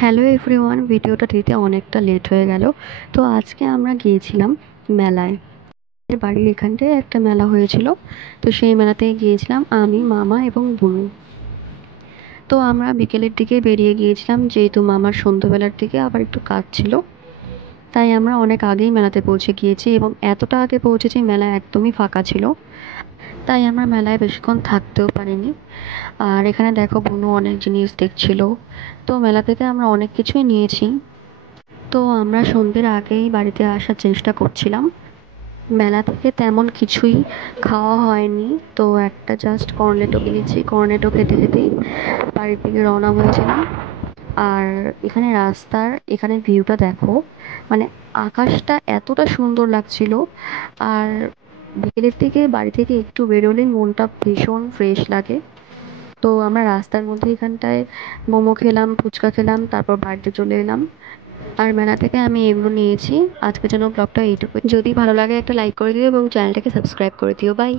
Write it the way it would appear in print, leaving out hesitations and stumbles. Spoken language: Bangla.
হ্যালো এভরিওয়ান, ভিডিওটা দিতে অনেকটা লেট হয়ে গেল। তো আজকে আমরা গিয়েছিলাম মেলায়। আমাদের বাড়ির এখানটায় একটা মেলা হয়েছিল। তো সেই মেলাতেই গিয়েছিলাম আমি, মামা এবং বুনু। তো আমরা বিকেলের দিকে বেরিয়ে গিয়েছিলাম, যেহেতু মামার সন্ধ্যাবেলার দিকে আবার একটু কাজ ছিল। তাই আমরা অনেক আগেই মেলাতে পৌঁছে গিয়েছি এবং এতটা আগে পৌঁছেছি মেলা একদমই ফাঁকা ছিল। তাই আমরা মেলায় বেশিক্ষণ থাকতেও পারিনি। আর এখানে দেখো, বুনু অনেক জিনিস দেখছিল। তো মেলা থেকে আমরা অনেক কিছুই নিয়েছি। তো আমরা সন্ধ্যের আগেই বাড়িতে আসার চেষ্টা করছিলাম। মেলা থেকে তেমন কিছুই খাওয়া হয়নি। তো একটা জাস্ট কর্নেটো কিনেছি, কর্নেটো খেতে খেতেই বাড়ির দিকে রওনা হয়েছিলাম। আর এখানে ভিউটা দেখো, মানে আকাশটা এতটা সুন্দর লাগছিল। আর বিকেলের দিকে বাড়ি থেকে একটু বেরোলেই মনটা ভীষণ ফ্রেশ লাগে। তো আমরা রাস্তার মধ্যে এখানটায় মোমো খেলাম, ফুচকা খেলাম, তারপর বাড়িতে চলে এলাম। আর মেলা থেকে আমি এগুলো নিয়েছি। আজকের জন্য ব্লগটা এইটুকুই। যদি ভালো লাগে একটা লাইক করে দিও এবং চ্যানেলটাকে সাবস্ক্রাইব করে দিও। বাই।